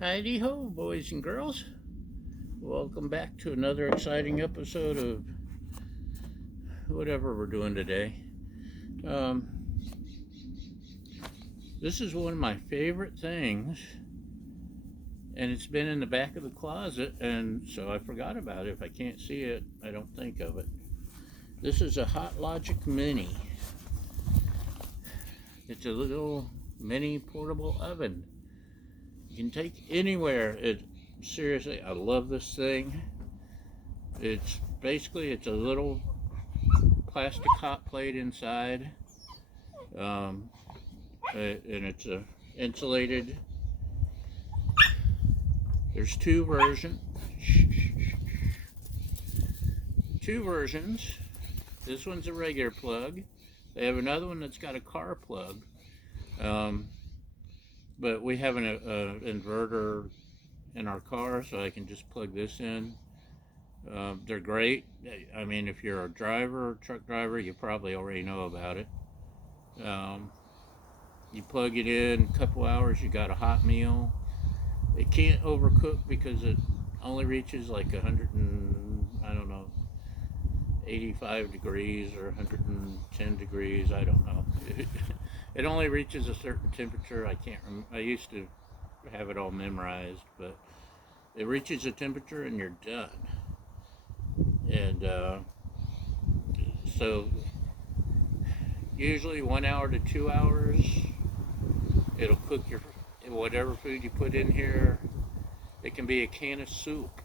Heidi ho, boys and girls. Welcome back to another exciting episode of whatever we're doing today. Um, this is one of my favorite things, and it's been in the back of the closet, and so I forgot about it. If I can't see it, I don't think of it. This is a Hot Logic Mini. It's a little mini portable oven. You can take anywhere. Seriously, I love this thing. It's a little plastic hot plate inside, and it's insulated. There's two versions. This one's a regular plug. They have another one that's got a car plug, but we have an inverter in our car, so I can just plug this in. They're great. I mean, if you're a driver, truck driver, you probably already know about it. You plug it in, a couple hours, you got a hot meal. It can't overcook because it only reaches like 85 degrees or 110 degrees. I don't know. It only reaches a certain temperature. I used to have it all memorized, but it reaches a temperature and you're done. And so usually 1 hour to 2 hours, it'll cook your whatever food you put in here. It can be a can of soup.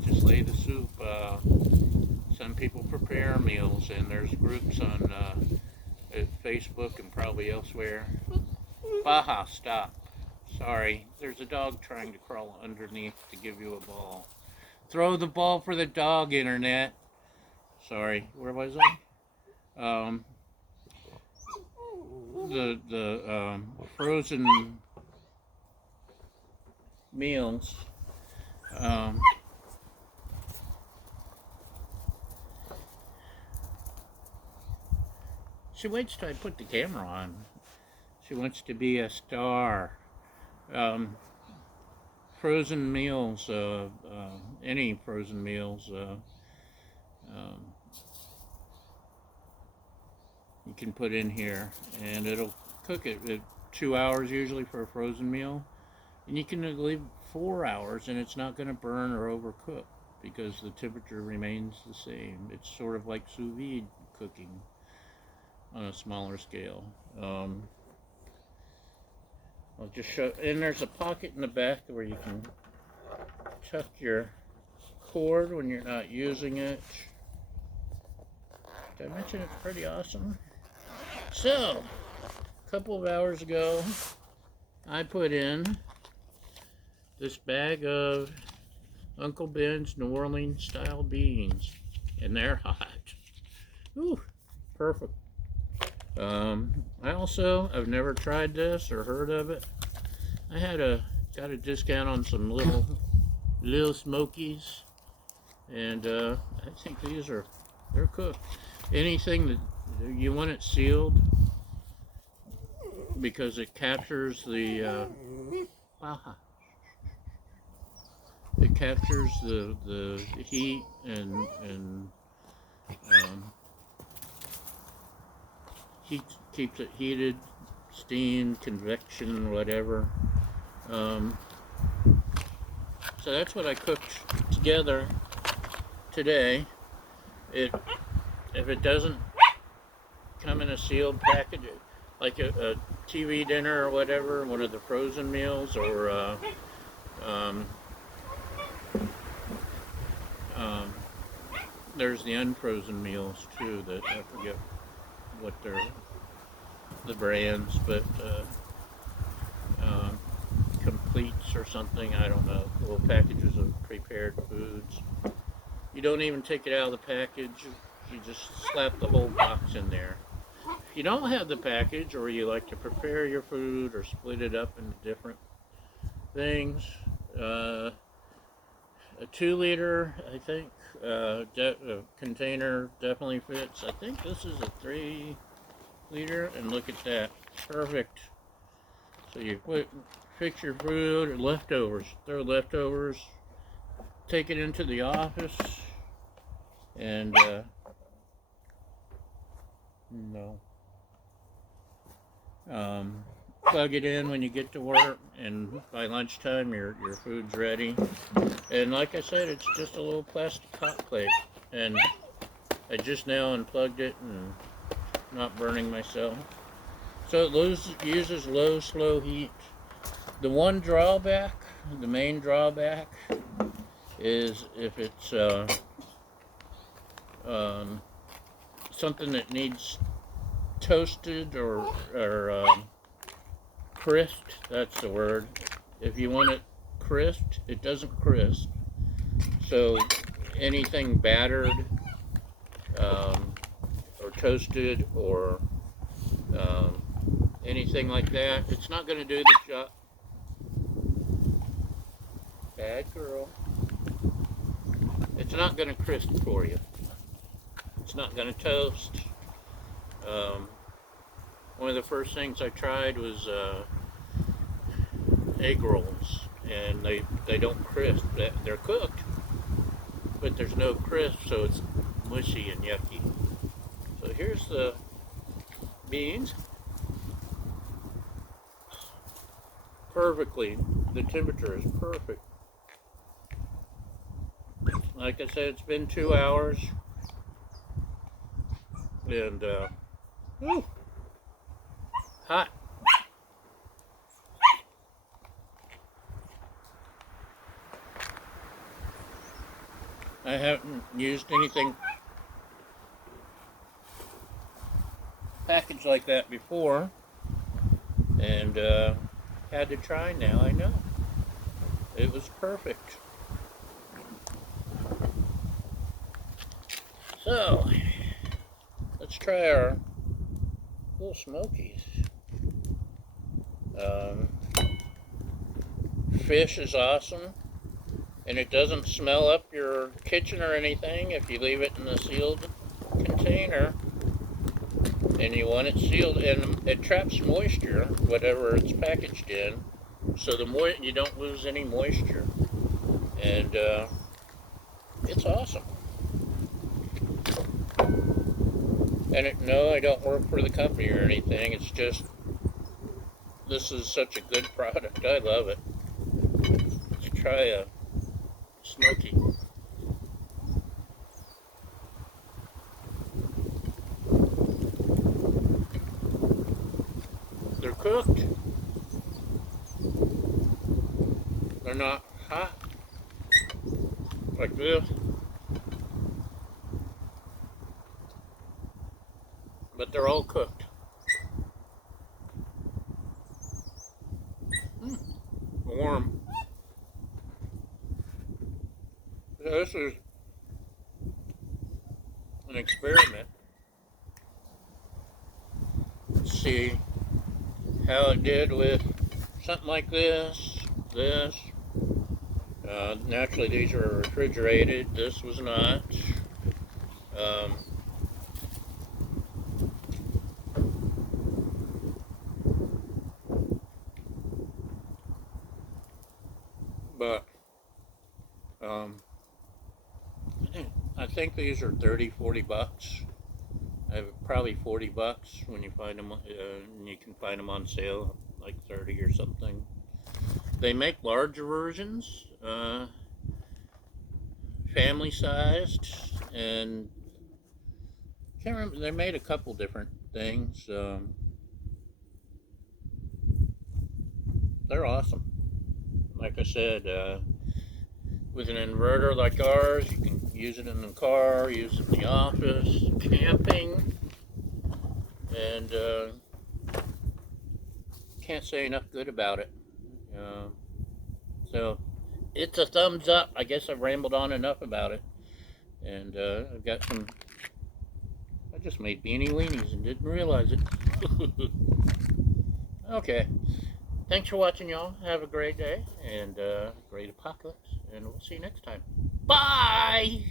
Just lay the soup. Some people prepare meals, and there's groups on Facebook and probably elsewhere. Baja, stop. Sorry, there's a dog trying to crawl underneath to give you a ball. Throw the ball for the dog, Internet. Sorry, where was I? The frozen meals. She waits till I put the camera on. She wants to be a star. Frozen meals, any frozen meals, you can put in here, and it'll cook it. 2 hours usually for a frozen meal, and you can leave 4 hours, and it's not going to burn or overcook because the temperature remains the same. It's sort of like sous vide cooking on a smaller scale. I'll just show, and there's a pocket in the back where you can tuck your cord when you're not using it. Did I mention it's pretty awesome? So, a couple of hours ago, I put in this bag of Uncle Ben's New Orleans style beans, and they're hot. Ooh, perfect. I've never tried this or heard of it. I got a discount on some little smokies, and I think they're cooked. Anything that you want it sealed because it captures the heat and keeps it heated, steam, convection, whatever. So that's what I cooked together today. If it doesn't come in a sealed package, like a TV dinner or whatever, one of the frozen meals, or there's the unfrozen meals too that I forget what they're the brands, but completes or something, I don't know, little packages of prepared foods. You don't even take it out of the package, you just slap the whole box in there. If you don't have the package, or you like to prepare your food or split it up into different things, a 2-liter, I think, container definitely fits. I think this is a 3-liter, and look at that, perfect. So you put fix your food or leftovers. Throw leftovers. Take it into the office and no. Plug it in when you get to work, and by lunchtime your food's ready. And like I said, it's just a little plastic hot plate, and I just now unplugged it and not burning myself. So it uses low, slow heat. The one drawback, the main drawback, is if it's something that needs toasted or crisped, that's the word. If you want it crisped, it doesn't crisp. So anything battered or toasted or anything like that, it's not going to do the job. Bad girl. It's not going to crisp for you. It's not going to toast. One of the first things I tried was egg rolls, and they don't crisp. They're cooked, but there's no crisp, so it's mushy and yucky. So here's the beans. Perfectly, the temperature is perfect. Like I said, it's been 2 hours, and whew, hot. I haven't used anything packaged like that before, and had to try now. I know it was perfect. So let's try our little smokies. Fish is awesome, and it doesn't smell up your kitchen or anything if you leave it in a sealed container. And you want it sealed, and it traps moisture, whatever it's packaged in, so you don't lose any moisture. And it's awesome. And no, I don't work for the company or anything. It's just, this is such a good product. I love it. Let's try a smoky. They're cooked. They're not hot like this, but they're all cooked. Warm. So this is an experiment. Let's see how it did with something like this. Naturally, these are refrigerated. This was not. But I think these are 30, 40 bucks. Probably 40 bucks when you find them, and you can find them on sale, like 30 or something. They make larger versions, family sized, and can't remember, they made a couple different things. They're awesome. Like I said, with an inverter like ours, you can use it in the car, use it in the office, camping, and can't say enough good about it. So it's a thumbs up. I guess I've rambled on enough about it, and I've got some. I just made beanie weenies and didn't realize it. Okay. Thanks for watching, y'all. Have a great day and great apocalypse, and we'll see you next time. Bye!